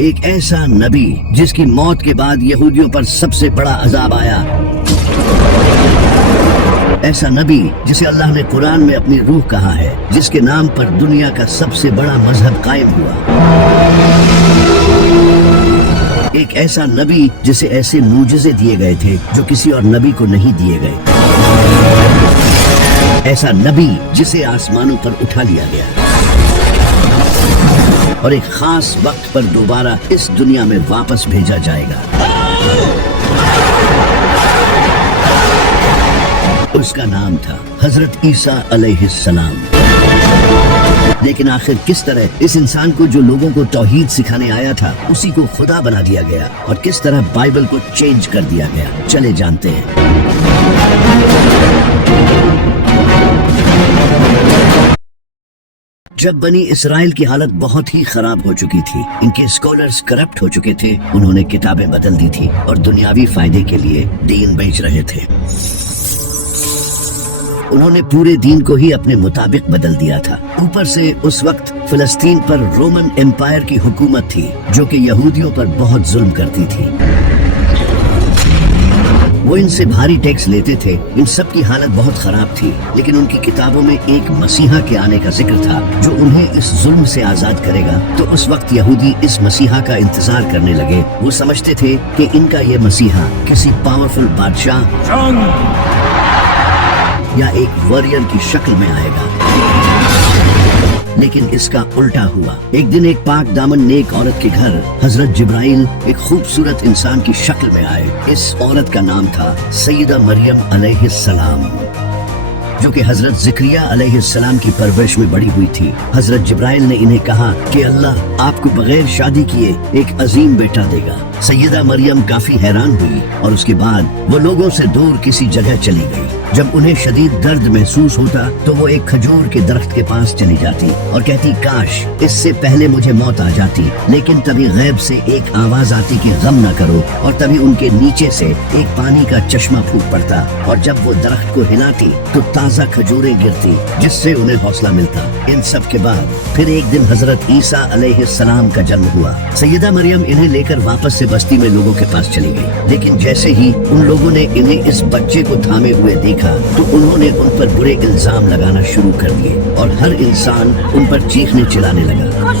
ایک ایسا نبی جس کی موت کے بعد یہودیوں پر سب سے بڑا عذاب آیا، ایسا نبی جسے اللہ نے قرآن میں اپنی روح کہا ہے، جس کے نام پر دنیا کا سب سے بڑا مذہب قائم ہوا، ایک ایسا نبی جسے ایسے معجزے دیے گئے تھے جو کسی اور نبی کو نہیں دیے گئے، ایسا نبی جسے آسمانوں پر اٹھا لیا گیا اور ایک خاص وقت پر دوبارہ اس دنیا میں واپس بھیجا جائے گا۔ اس کا نام تھا حضرت عیسیٰ علیہ السلام۔ لیکن آخر کس طرح اس انسان کو جو لوگوں کو توحید سکھانے آیا تھا اسی کو خدا بنا دیا گیا، اور کس طرح بائبل کو چینج کر دیا گیا، چلے جانتے ہیں۔ جب بنی اسرائیل کی حالت بہت ہی خراب ہو چکی تھی، ان کے اسکالرز کرپٹ ہو چکے تھے، انہوں نے کتابیں بدل دی تھی اور دنیاوی فائدے کے لیے دین بیچ رہے تھے۔ انہوں نے پورے دین کو ہی اپنے مطابق بدل دیا تھا۔ اوپر سے اس وقت فلسطین پر رومن امپائر کی حکومت تھی جو کہ یہودیوں پر بہت ظلم کرتی تھی۔ وہ ان سے بھاری ٹیکس لیتے تھے۔ ان سب کی حالت بہت خراب تھی، لیکن ان کی کتابوں میں ایک مسیحا کے آنے کا ذکر تھا جو انہیں اس ظلم سے آزاد کرے گا۔ تو اس وقت یہودی اس مسیحا کا انتظار کرنے لگے۔ وہ سمجھتے تھے کہ ان کا یہ مسیحا کسی پاورفل بادشاہ یا ایک واریر کی شکل میں آئے گا، لیکن اس کا الٹا ہوا۔ ایک دن ایک پاک دامن نیک عورت کے گھر حضرت جبرائیل ایک خوبصورت انسان کی شکل میں آئے۔ اس عورت کا نام تھا سیدہ مریم علیہ السلام، جو کہ حضرت زکریا علیہ السلام کی پرورش میں بڑی ہوئی تھی۔ حضرت جبرائیل نے انہیں کہا کہ اللہ آپ کو بغیر شادی کیے ایک عظیم بیٹا دے گا۔ سیدہ مریم کافی حیران ہوئی اور اس کے بعد وہ لوگوں سے دور کسی جگہ چلی گئی۔ جب انہیں شدید درد محسوس ہوتا تو وہ ایک کھجور کے درخت کے پاس چلی جاتی اور کہتی کاش اس سے پہلے مجھے موت آ جاتی، لیکن تبھی غیب سے ایک آواز آتی کہ غم نہ کرو، اور تبھی ان کے نیچے سے ایک پانی کا چشمہ پھوٹ پڑتا، اور جب وہ درخت کو ہلاتی تو تازہ کھجوریں گرتی جس سے انہیں حوصلہ ملتا۔ ان سب کے بعد پھر ایک دن حضرت عیسیٰ علیہ السلام کا جنم ہوا۔ سیدہ مریم انہیں لے کر واپس سے بستی میں لوگوں کے پاس چلی گئی، لیکن جیسے ہی ان لوگوں نے انہیں اس بچے کو تھامے ہوئے دیکھا تو انہوں نے ان پر برے الزام لگانا شروع کر دیے، اور ہر انسان ان پر چیخنے چلانے لگا۔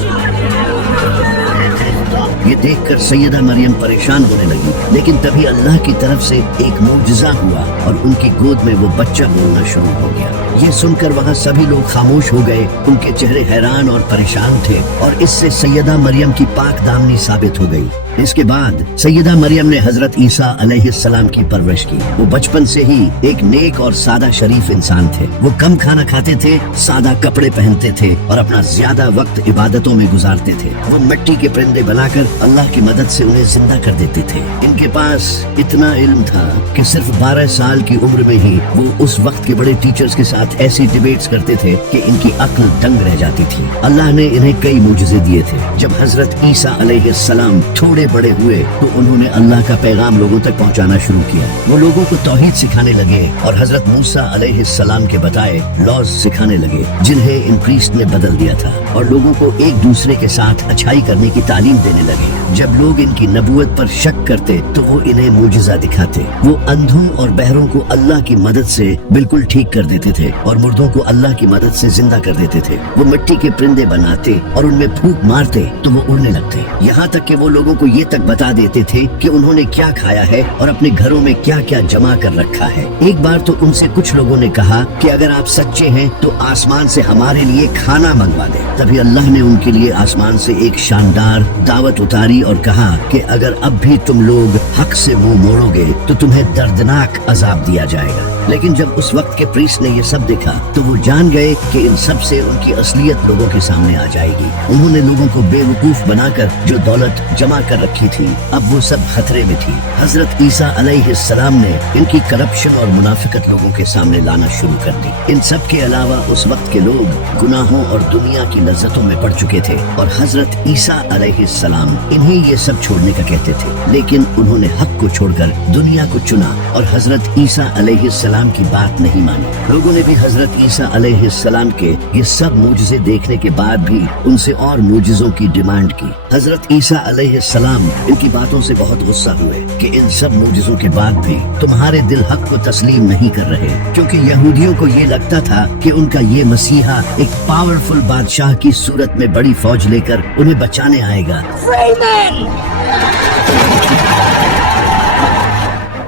یہ دیکھ کر سیدہ مریم پریشان ہونے لگی، لیکن تبھی اللہ کی طرف سے ایک معجزہ ہوا اور ان کی گود میں وہ بچہ بولنا شروع ہو گیا۔ یہ سن کر وہاں سبھی لوگ خاموش ہو گئے، ان کے چہرے حیران اور پریشان تھے، اور اس سے سیدہ مریم کی پاک دامنی ثابت ہو گئی۔ اس کے بعد سیدہ مریم نے حضرت عیسیٰ علیہ السلام کی پرورش کی۔ وہ بچپن سے ہی ایک نیک اور سادہ شریف انسان تھے۔ وہ کم کھانا کھاتے تھے، سادہ کپڑے پہنتے تھے اور اپنا زیادہ وقت عبادتوں میں گزارتے تھے۔ وہ مٹی کے پرندے بنا کر اللہ کی مدد سے انہیں زندہ کر دیتے تھے۔ ان کے پاس اتنا علم تھا کہ صرف 12 سال کی عمر میں ہی وہ اس وقت کے بڑے ٹیچرز کے ساتھ ایسی ڈیبیٹس کرتے تھے کہ ان کی عقل دنگ رہ جاتی تھی۔ اللہ نے انہیں کئی معجزے دیے تھے۔ جب حضرت عیسیٰ علیہ السلام تھوڑے بڑے ہوئے تو انہوں نے اللہ کا پیغام لوگوں تک پہنچانا شروع کیا۔ وہ لوگوں کو توحید سکھانے لگے اور حضرت موسیٰ علیہ السلام کے بتائے لاز سکھانے لگے، جنہیں ان پریسٹ نے بدل دیا تھا، اور لوگوں کو ایک دوسرے کے ساتھ اچھائی کرنے کی تعلیم دینے لگے۔ جب لوگ ان کی نبوت پر شک کرتے تو وہ انہیں معجزہ دکھاتے۔ وہ اندھوں اور بہروں کو اللہ کی مدد سے بالکل ٹھیک کر دیتے تھے اور مردوں کو اللہ کی مدد سے زندہ کر دیتے تھے۔ وہ مٹی کے پرندے بناتے اور ان میں پھونک مارتے تو وہ اڑنے لگتے، یہاں تک کہ وہ لوگوں کو یہ تک بتا دیتے تھے کہ انہوں نے کیا کھایا ہے اور اپنے گھروں میں کیا کیا جمع کر رکھا ہے۔ ایک بار تو ان سے کچھ لوگوں نے کہا کہ اگر آپ سچے ہیں تو آسمان سے ہمارے لیے کھانا منگوا دیں۔ تبھی اللہ نے ان کے لیے آسمان سے ایک شاندار دعوت اتاری اور کہا کہ اگر اب بھی تم لوگ حق سے منہ موڑو گے تو تمہیں دردناک عذاب دیا جائے گا۔ لیکن جب اس وقت کے پریسٹ نے یہ سب دیکھا تو وہ جان گئے کہ ان سب سے ان کی اصلیت لوگوں کے سامنے آ جائے گی۔ انہوں نے لوگوں کو بے وقوف بنا کر جو دولت جمع کر رکھی تھی اب وہ سب خطرے میں تھی۔ حضرت عیسیٰ علیہ السلام نے ان کی کرپشن اور منافقت لوگوں کے سامنے لانا شروع کر دی۔ ان سب کے علاوہ اس وقت کے لوگ گناہوں اور دنیا کی لذتوں میں پڑ چکے تھے، اور حضرت عیسیٰ علیہ السلام انہیں یہ سب چھوڑنے کا کہتے تھے، لیکن انہوں نے حق کو چھوڑ کر دنیا کو چنا اور حضرت عیسیٰ علیہ السلام अलैहिस्सलाम की बात नहीं मानी। लोगों ने भी हजरत ईसा अलैहिस्सलाम के ये सब मुजज़े देखने के बाद भी उनसे और मुजज़ों की डिमांड की। हजरत ईसा अलैहिस्सलाम इनकी बातों से बहुत गुस्सा हुए कि इन सब मुजज़ों के बाद भी तुम्हारे दिल हक को तस्लीम नहीं कर रहे, क्योंकि यहूदियों को ये लगता था कि उनका ये मसीहा एक पावरफुल बादशाह की सूरत में बड़ी फौज लेकर उन्हें बचाने आएगा।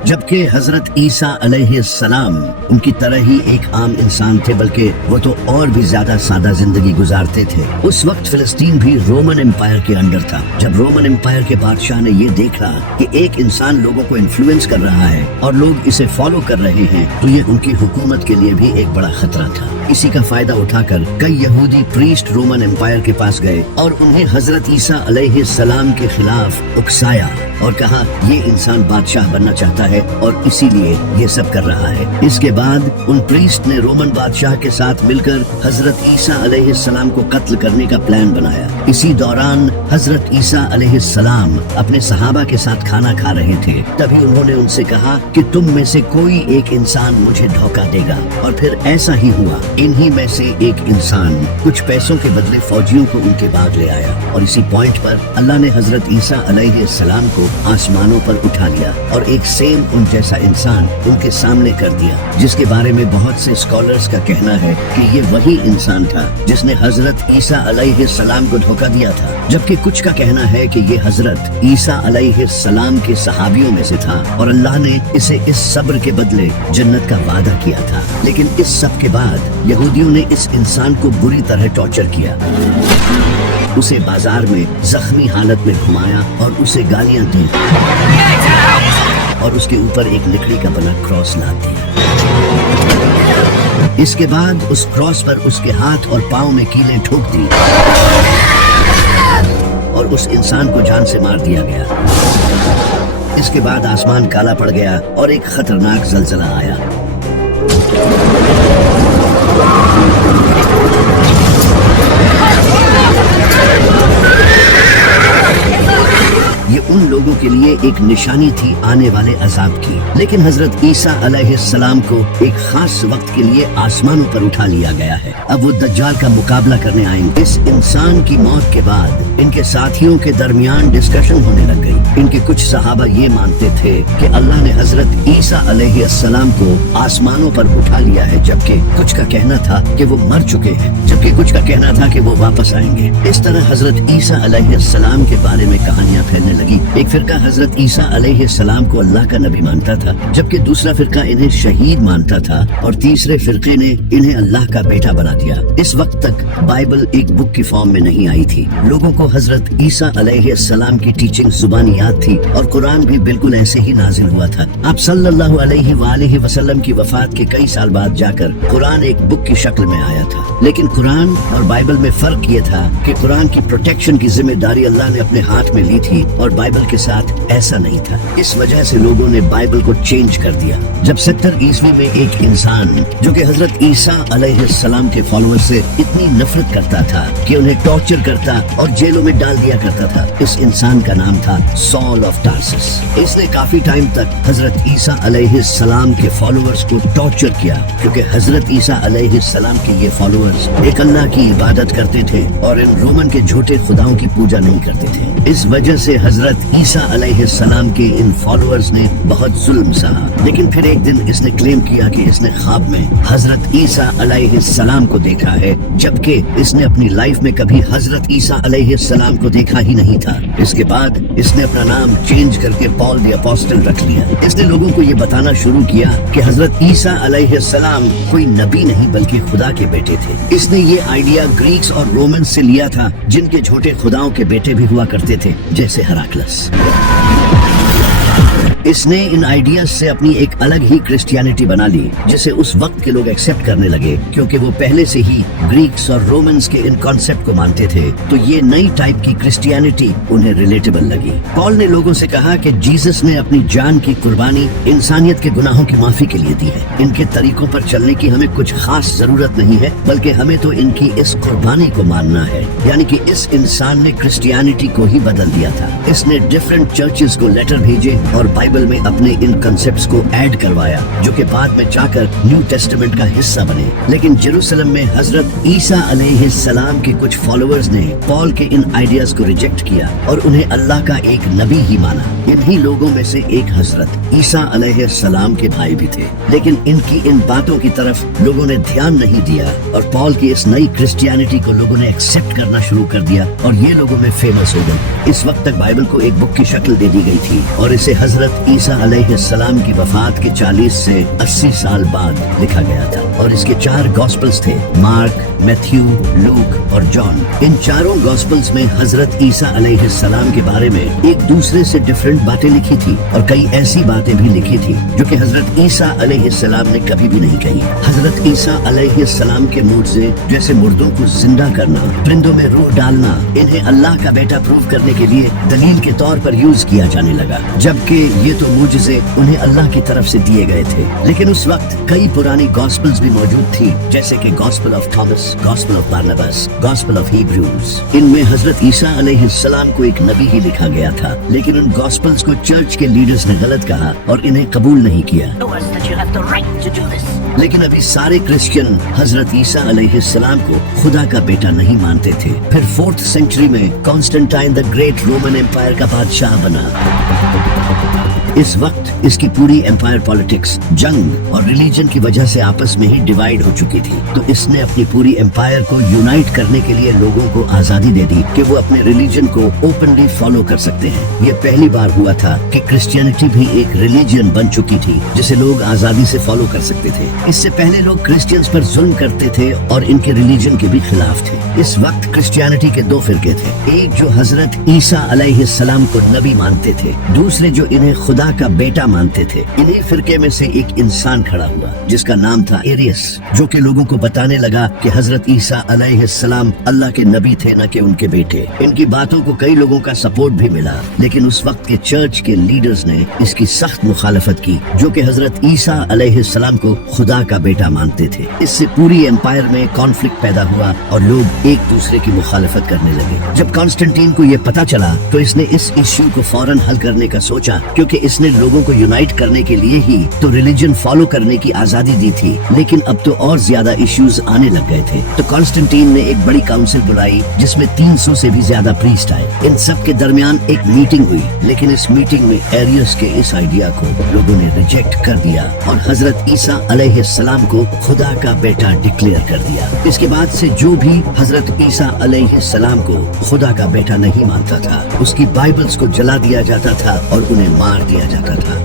जबकि हजरत ईसा अलैहिस्सलाम उनकी तरह ही एक आम इंसान थे, बल्कि वो तो और भी ज्यादा सादा जिंदगी गुजारते थे। उस वक्त फिलिस्तीन भी रोमन एम्पायर के अंडर था। जब रोमन एम्पायर के बादशाह ने ये देखा कि एक इंसान लोगों को इन्फ्लुएंस कर रहा है और लोग इसे फॉलो कर रहे हैं, तो ये उनकी हुकूमत के लिए भी एक बड़ा खतरा था। इसी का फायदा उठाकर कई यहूदी प्रीस्ट रोमन एम्पायर के पास गए और उन्हें हजरत ईसा अलैहिस्सलाम के खिलाफ उकसाया और कहा ये इंसान बादशाह बनना चाहता है और इसीलिए ये सब कर रहा है। इसके बाद उन प्रीस्ट ने रोमन बादशाह के साथ मिलकर हजरत ईसा अलैहिस्सलाम को कत्ल करने का प्लान बनाया। इसी दौरान हजरत ईसा अलैहिस्सलाम अपने सहाबा के साथ खाना खा रहे थे। तभी उन्होंने उनसे कहा कि तुम में से कोई एक इंसान मुझे धोखा देगा, और फिर ऐसा ही हुआ। इन्हीं में से एक इंसान कुछ पैसों के बदले फौजियों को उनके बाग ले आया और इसी पॉइंट पर अल्लाह ने हजरत ईसा अलैहिस्सलाम को आसमानों पर उठा लिया और एक सेम उन जैसा इंसान उनके सामने कर दिया, जिसके बारे में बहुत से स्कॉलर्स का कहना है कि ये वही इंसान था जिसने हजरत ईसा अलैहिस्सलाम को धोखा दिया था। जबकि कुछ का कहना है कि ये हजरत ईसा अलैहिस्सलाम के सहाबियों में से था और अल्लाह ने इसे इस सब्र के बदले जन्नत का वादा किया था। लेकिन इस सब के बाद यहूदियों ने इस इंसान को बुरी तरह टॉर्चर किया। उसे बाजार में जख्मी हालत में घुमाया और उसे गालियां दी और उसके ऊपर एक लकड़ी का बना क्रॉस लाद दिया। इसके बाद उस क्रॉस पर उसके हाथ और पांव में कीलें ठोक दी और उस इंसान को जान से मार दिया गया। इसके बाद आसमान काला पड़ गया और एक खतरनाक जलजला आया। ये उन लोगों के लिए एक निशानी थी आने वाले अजाब की। लेकिन हजरत ईसा अलैहिस्सलाम को एक खास वक्त के लिए आसमानों पर उठा लिया गया है। अब वो दज्जाल का मुकाबला करने आएंगे। इस इंसान की मौत के बाद इनके साथियों के दरमियान डिस्कशन होने लग गई। इनके कुछ सहाबा ये मानते थे कि अल्लाह ने हजरत ईसा अलैहिस्सलाम को आसमानों पर उठा लिया है, जबकि कुछ का कहना था कि वो मर चुके हैं, जबकि कुछ का कहना था कि वो वापस आएंगे। इस तरह हजरत ईसा अलैहिस्सलाम के बारे में कहानियां फैलने लगी। एक फिरका हजरत ईसा अलैहिस्सलाम को अल्लाह का नबी मानता था, जबकि दूसरा फिरका इन्हें शहीद मानता था और तीसरे फिरके ने इन्हें अल्लाह का बेटा बना दिया। इस वक्त तक बाइबल एक बुक की फॉर्म में नहीं आई थी। लोगों को हजरत ईसा अलैहिस्सलाम की टीचिंग जुबानी याद थी और कुरान भी बिल्कुल ऐसे ही नाजिल हुआ था। आप सल्लल्लाहु अलैहि वसल्लम की वफात के कई साल बाद जाकर कुरान एक बुक की शक्ल में आया था। लेकिन कुरान और बाइबल में फर्क ये था कि कुरान की प्रोटेक्शन की जिम्मेदारी अल्लाह ने अपने हाथ में ली थी और बाइबल के साथ ऐसा नहीं था। इस वजह से लोगों ने बाइबल को चेंज कर दिया। जब 70 ईस्वी में एक इंसान जो कि हजरत ईसा अलैहिस्सलाम के फॉलोअर्स से इतनी नफरत करता था कि उन्हें टॉर्चर करता और जेलों में डाल दिया करता था, इस इंसान का नाम था सॉल ऑफ टार्सस। इसने काफी टाइम तक हजरत ईसा अलैहिस्सलाम के फॉलोअर्स को टॉर्चर किया, क्योंकि हजरत ईसा अलैहिस्सलाम के ये फॉलोअर्स एक अल्लाह की इबादत करते थे और इन रोमन के झूठे खुदाओं की पूजा नहीं करते थे। इस वजह से हजरत ईसा अलैहिस्सलाम के इन फॉलोअर्स ने बहुत जुल्म सहा। लेकिन फिर एक दिन इसने क्लेम किया कि इसने ख्वाब में हजरत ईसा अलैहिस्सलाम को देखा है, जबकि इसने अपनी लाइफ में कभी हजरत ईसा अलैहिस्सलाम को देखा ही नहीं था। इसके बाद इसने अपना नाम चेंज करके पॉल द अपोस्टल रख लिया। इसने लोगों को ये बताना शुरू किया कि हजरत ईसा अलैहिस्सलाम कोई नबी नहीं बल्कि खुदा के बेटे थे। इसने ये आइडिया ग्रीक्स और रोमन से लिया था, जिनके झूठे खुदाओं के बेटे भी हुआ करते थे, जैसे हेराक्लस। इसने इन आइडियाज से अपनी एक अलग ही क्रिश्चियनिटी बना ली, जिसे उस वक्त के लोग एक्सेप्ट करने लगे, क्योंकि वो पहले से ही ग्रीक्स और रोमन्स के इन कॉन्सेप्ट को मानते थे। तो ये नई टाइप की क्रिश्चियनिटी उन्हें रिलेटेबल लगी। पॉल ने लोगों से कहा कि जीसस ने अपनी जान की कुर्बानी इंसानियत के गुनाहों की माफी के लिए दी है। इनके तरीकों पर चलने की हमें कुछ खास जरूरत नहीं है, बल्कि हमें तो इनकी इस कुर्बानी को मानना है। यानी कि इस इंसान ने क्रिश्चियनिटी को ही बदल दिया था। इसने डिफरेंट चर्चेस को लेटर भेजे और बाइबल बाइबल में अपने इन कंसेप्ट्स को ऐड करवाया जो कि बाद में जाकर न्यू टेस्टामेंट का हिस्सा बने। लेकिन जेरूसलम में हजरत ईसा अलैहिस्सलाम के कुछ फॉलोअर्स ने पॉल के इन आइडियाज को रिजेक्ट किया और उन्हें अल्लाह का एक नबी ही माना। इन्हीं लोगों में से एक हजरत ईसा अलैहिस्सलाम के भाई भी थे, लेकिन इनकी इन बातों की तरफ लोगों ने ध्यान नहीं दिया और पॉल की इस नई क्रिश्चियनिटी को लोगों ने एक्सेप्ट करना शुरू कर दिया और ये लोगों में फेमस हो गई। इस वक्त तक बाइबल को एक बुक की शक्ल दे दी गई थी और इसे हजरत ईसा अलैहिस्सलाम की वफात के 40 से 80 साल बाद लिखा गया था और इसके 4 गॉस्पेल्स थे, मार्क, मैथ्यू, लूक और जॉन। इन चारों गॉस्पेल्स में हजरत ईसा अलैहिस्सलाम के बारे में एक दूसरे से डिफरेंट बातें लिखी थी और कई ऐसी बातें भी लिखी थी जो कि हजरत ईसा अलैहिस्सलाम ने कभी भी नहीं कही। हजरत ईसा अलैहिस्सलाम के मुझसे जैसे मुर्दों को जिंदा करना, परिंदों में रूह डालना, इन्हें अल्लाह का बेटा प्रूव करने के लिए दलील के तौर पर यूज किया जाने लगा, जबकि ये तो मुझसे उन्हें अल्लाह की तरफ से दिए गए थे। लेकिन उस वक्त कई पुरानी गॉस्पेल्स भी मौजूद थी, जैसे कि gospel of Thomas, gospel of Barnabas, gospel of Hebrews. इनमें हजरत ईसा अलैहिस्सलाम को एक नबी ही लिखा गया था, लेकिन उन गॉस्पेल्स को चर्च के लीडर्स ने गलत कहा और इन्हें कबूल नहीं किया। लेकिन अभी सारे क्रिश्चियन हजरत ईसा अलैहिस्सलाम को खुदा का बेटा नहीं मानते थे। फिर 4th सेंचुरी में Constantine the Great Roman Empire का बादशाह बना। इस वक्त इसकी पूरी एम्पायर पॉलिटिक्स, जंग और रिलीजन की वजह से आपस में ही डिवाइड हो चुकी थी, तो इसने अपनी पूरी एम्पायर को यूनाइट करने के लिए लोगों को आजादी दे दी कि वो अपने रिलीजन को ओपनली फॉलो कर सकते हैं। ये पहली बार हुआ था कि क्रिश्चियनिटी भी एक रिलीजन बन चुकी थी जिसे लोग आजादी से फॉलो कर सकते थे। इससे पहले लोग क्रिश्चियंस पर जुल्म करते थे और इनके रिलीजन के भी खिलाफ थे। इस वक्त क्रिश्चियनिटी के 2 फिरके थे, एक जो हजरत ईसा अलैहिस्सलाम को नबी मानते थे, दूसरे जो इन्हें खुदा का बेटा मानते थे। इन्हीं फिरके में से एक इंसान खड़ा हुआ जिसका नाम था एरियस, जो कि लोगों को बताने लगा कि हजरत ईसा अलैहिस्सलाम अल्लाह के नबी थे, न कि उनके बेटे। इनकी बातों को कई लोगों का सपोर्ट भी मिला, लेकिन उस वक्त के चर्च के लीडर्स ने इसकी सख्त मुखालफत की, जो कि हजरत ईसा अलैहिस्सलाम को खुदा का बेटा मानते थे। इससे पूरी एम्पायर में कॉन्फ्लिक्ट पैदा हुआ और लोग एक दूसरे की मुखालफत करने लगे। जब कॉन्स्टेंटीन को ये पता चला तो इसने इस इश्यू को फौरन हल करने का सोचा, क्योंकि इसने लोगों को यूनाइट करने के लिए ही तो रिलीजन फॉलो करने की आजादी दी थी, लेकिन अब तो और ज्यादा इश्यूज आने लग गए थे। तो कॉन्स्टेंटीन ने एक बड़ी काउंसिल बुलाई जिसमें 300 से भी ज्यादा प्रीस्ट आए। इन सब के दरमियान एक मीटिंग हुई, लेकिन इस मीटिंग में एरियस के इस आइडिया को लोगों ने रिजेक्ट कर दिया और हजरत ईसा अलैहिस्सलाम को खुदा का बेटा डिक्लेयर कर दिया। इसके बाद से जो भी हजरत ईसा अलैहिस्सलाम को खुदा का बेटा नहीं मानता था, उसकी बाइबल्स को जला दिया जाता था और उन्हें मार दिया जाता था।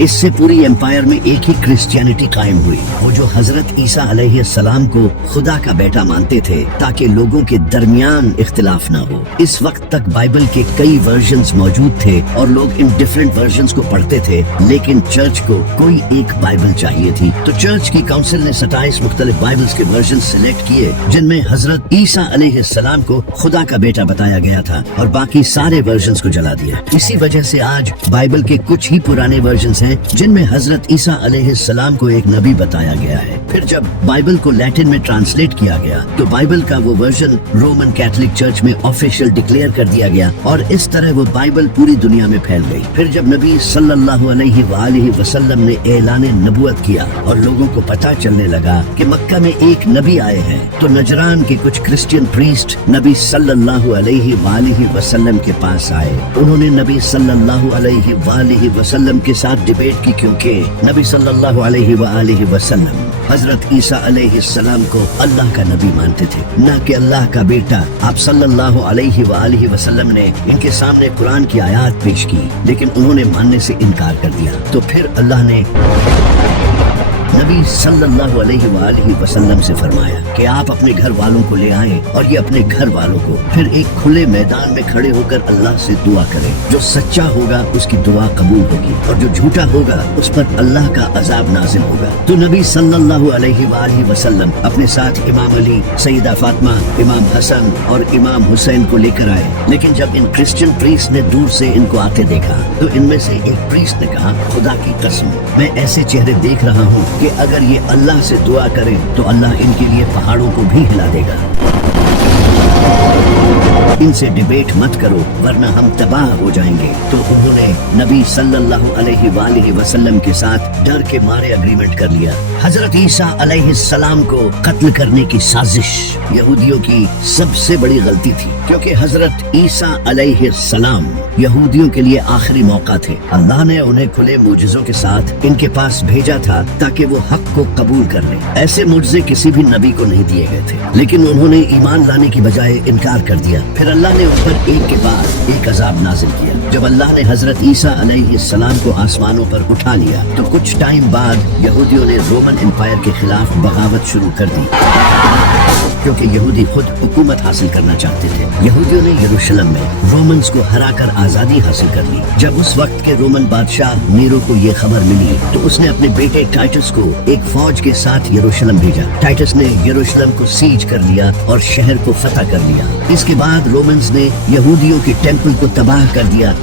इससे पूरी एम्पायर में एक ही क्रिश्चियनिटी कायम हुई, वो जो हजरत ईसा अलैहिस्सलाम को खुदा का बेटा मानते थे, ताकि लोगों के दरमियान इख्तिलाफ ना हो। इस वक्त तक बाइबल के कई वर्जन्स मौजूद थे और लोग इन डिफरेंट वर्जन्स को पढ़ते थे, लेकिन चर्च को कोई एक बाइबल चाहिए थी। तो चर्च की काउंसिल ने 27 मुख्तलिफ बाइबल्स के वर्जन सिलेक्ट किए, जिनमें हजरत ईसा अलैहिस्सलाम को खुदा का बेटा बताया गया था और बाकी सारे वर्जन्स को जला दिया। इसी वजह से आज बाइबल के कुछ ही पुराने वर्जन्स हैं जिनमें हजरत ईसा अलैहिस्सलाम को एक नबी बताया गया है। फिर जब बाइबल को लैटिन में ट्रांसलेट किया गया तो बाइबल का वो वर्जन रोमन कैथोलिक चर्च में ऑफिशियल डिक्लेयर कर दिया गया और इस तरह वो बाइबल पूरी दुनिया में फैल गई। फिर जब नबी सल्लल्लाहु अलैहि वसल्लम ने ऐलान नबुवत किया और लोगों को पता चलने लगा कि मक्का में एक नबी आए हैं, तो नजरान के कुछ क्रिश्चियन प्रीस्ट नबी सल्लल्लाहु अलैहि वसल्लम के पास आए। उन्होंने नबी सल्लल्लाहु अलैहि वसल्लम के साथ डिबेट की, क्योंकि नबी सल्लल्लाहु अलैहि वसल्लम हजरत ईसा अलैहिस्सलाम को अल्लाह का नबी मानते थे, न कि अल्लाह का बेटा। आप सल्लल्लाहु अलैहि वसल्लम ने इनके सामने कुरान की आयत पेश की, लेकिन उन्होंने मानने से इनकार कर दिया। तो फिर अल्लाह ने नबी सल्लल्लाहु अलैहि वसल्लम से फरमाया कि आप अपने घर वालों को ले आएं और ये अपने घर वालों को फिर एक खुले मैदान में खड़े होकर अल्लाह से दुआ करें। जो सच्चा होगा उसकी दुआ कबूल होगी और जो झूठा होगा उस पर अल्लाह का अजाब नाजिल होगा। तो नबी सल्लल्लाहु अलैहि वसल्लम अपने साथ इमाम अली, सैयदा फातिमा, इमाम हसन और इमाम हुसैन को लेकर आए, लेकिन जब इन क्रिश्चियन प्रीस्ट ने दूर से इनको आते देखा तो इनमें से एक प्रीस्ट ने कहा, खुदा की कसम, मैं ऐसे चेहरे देख रहा हूँ कि अगर ये अल्लाह से दुआ करें तो अल्लाह इनके लिए पहाड़ों को भी हिला देगा। इनसे डिबेट मत करो वरना हम तबाह हो जाएंगे। तो उन्होंने नबी सल्लल्लाहु अलैहि वसल्लम के साथ डर के मारे एग्रीमेंट कर लिया। हजरत ईसा अलैहिस्सलाम को कत्ल करने की साजिश यहूदियों की सबसे बड़ी गलती थी, क्योंकि हजरत ईसा अलैहिस्सलाम यहूदियों के लिए आखिरी मौका थे। अल्लाह ने उन्हें खुले मुजज़ों के साथ इनके पास भेजा था ताकि वो हक को कबूल कर लें। ऐसे मुजज़े किसी भी नबी को नहीं दिए गए थे, लेकिन उन्होंने ईमान लाने की बजाय इनकार कर दिया। फिर अल्लाह ने उन पर एक के बाद एक अजाब नाजिल किया। जब अल्लाह ने हजरत ईसा अलैहिस्सलाम को आसमानों पर उठा लिया तो कुछ टाइम बाद यहूदियों ने रोमन एम्पायर के खिलाफ बगावत शुरू कर दी, क्योंकि यहूदी खुद हुकूमत हासिल करना चाहते थे। यहूदियों ने यरूशलेम में रोमन्स को हराकर आजादी हासिल कर ली। जब उस वक्त के रोमन बादशाह नीरो को ये खबर मिली तो उसने अपने बेटे टाइटस को एक फौज के साथ यरूशलेम भेजा। टाइटस ने यरूशलेम को सीज कर लिया और शहर को फतह कर लिया। इसके बाद रोमन्स ने यहूदियों के टेम्पल को तबाह कर दिया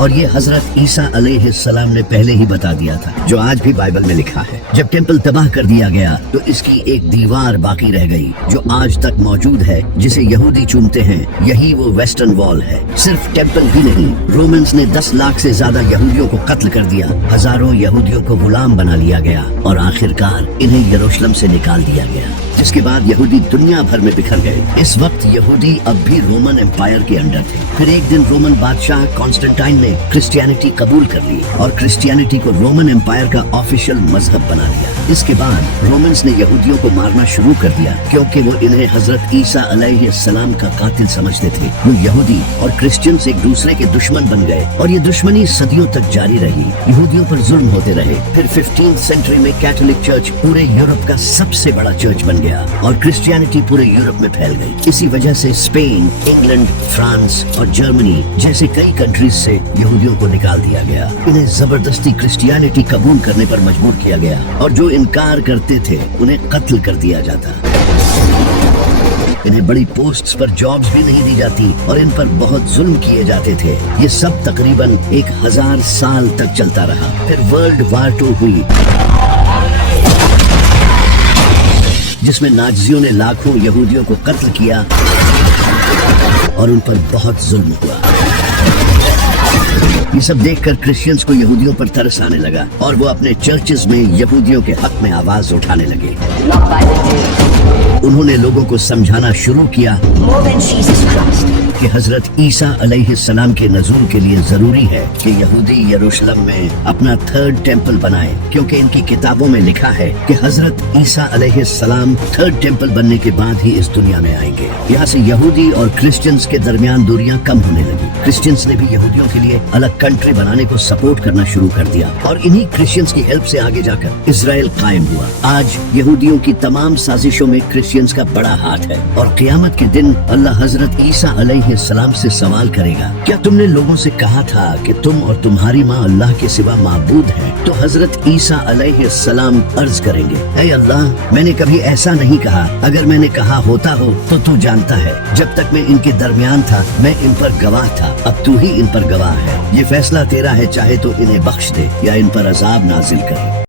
और ये हजरत ईसा अलैहिस्सलाम ने पहले ही बता दिया था, जो आज भी बाइबल में लिखा है। जब टेम्पल तबाह कर दिया गया तो इसकी एक दीवार बाकी रह गई जो आज तक मौजूद है, जिसे यहूदी चूमते हैं। यही वो वेस्टर्न वॉल है। सिर्फ टेम्पल ही नहीं, रोमन्स ने 10 लाख से ज्यादा यहूदियों को कत्ल कर दिया। हजारों यहूदियों को गुलाम बना लिया गया और आखिरकार इन्हें यरूशलेम से निकाल दिया गया, जिसके बाद यहूदी दुनिया भर में बिखर गए। इस वक्त यहूदी अब भी रोमन एम्पायर के अंडर थे। फिर एक दिन रोमन बादशाह कॉन्स्टेंटाइन ने क्रिश्चियनिटी कबूल कर ली और क्रिश्चियनिटी को रोमन एम्पायर का ऑफिशियल मजहब बना लिया। इसके बाद रोमन्स ने यहूदियों को मारना शुरू कर दिया, क्योंकि वो इन्हें हजरत ईसा अलैहिस्सलाम का कातिल समझते थे। वो यहूदी और क्रिश्चियंस एक दूसरे के दुश्मन बन गए और ये दुश्मनी सदियों तक जारी रही। यहूदियों पर जुल्म होते रहे। फिर 15th सेंचुरी में कैथोलिक चर्च पूरे यूरोप का सबसे बड़ा चर्च बन गया और क्रिश्चियनिटी पूरे यूरोप में फैल गई। इसी वजह से स्पेन, इंग्लैंड, फ्रांस और जर्मनी जैसे कई कंट्रीज से यहूदियों को निकाल दिया गया। इन्हें जबरदस्ती क्रिश्चियनिटी कबूल करने पर मजबूर किया गया और जो इनकार करते थे उन्हें कत्ल कर दिया जाता। इन्हें बड़ी पोस्ट्स पर जॉब्स भी नहीं दी जाती और इन पर बहुत जुल्म किए जाते थे। ये सब तकरीबन 1000 साल तक चलता रहा। फिर वर्ल्ड वार 2 हुई, जिसमें नाज़ियों ने लाखों यहूदियों को कत्ल किया और उन पर बहुत जुल्म हुआ। ये सब देखकर क्रिश्चियंस को यहूदियों पर तरस आने लगा और वो अपने चर्चेज में यहूदियों के हक में आवाज उठाने लगे। उन्होंने लोगों को समझाना शुरू किया कि हजरत ईसा अलैहिस्सलाम के नज़ूल के लिए जरूरी है कि यहूदी यरूशलेम में अपना 3rd टेम्पल बनाए, क्योंकि इनकी किताबों में लिखा है कि हजरत ईसा अलैहिस्सलाम 3rd टेम्पल बनने के बाद ही इस दुनिया में आएंगे। यहाँ से यहूदी और क्रिश्चियंस के दरमियान दूरियां कम होने लगी। क्रिश्चियंस ने भी यहूदियों के लिए अलग कंट्री बनाने को सपोर्ट करना शुरू कर दिया और इन्हीं क्रिश्चियंस की हेल्प से आगे जाकर इजराइल कायम हुआ। आज यहूदियों की तमाम साजिशों में क्रिश्चियंस का बड़ा हाथ है और क़यामत के दिन अल्लाह हजरत ईसा अलैहिस्सलाम से सवाल करेगा, क्या तुमने लोगों से कहा था कि तुम और तुम्हारी माँ अल्लाह के सिवा माबूद हैं? तो हजरत ईसा अलैहिस्सलाम अर्ज करेंगे, ऐ अल्लाह, मैंने कभी ऐसा नहीं कहा। अगर मैंने कहा होता हो तो तू जानता है। जब तक मैं इनके दरमियान था मैं इन पर गवाह था, अब तू ही इन पर गवाह है। ये फैसला तेरा है, चाहे तो इन्हें बख्श दे या इन पर अजाब नाजिल करे।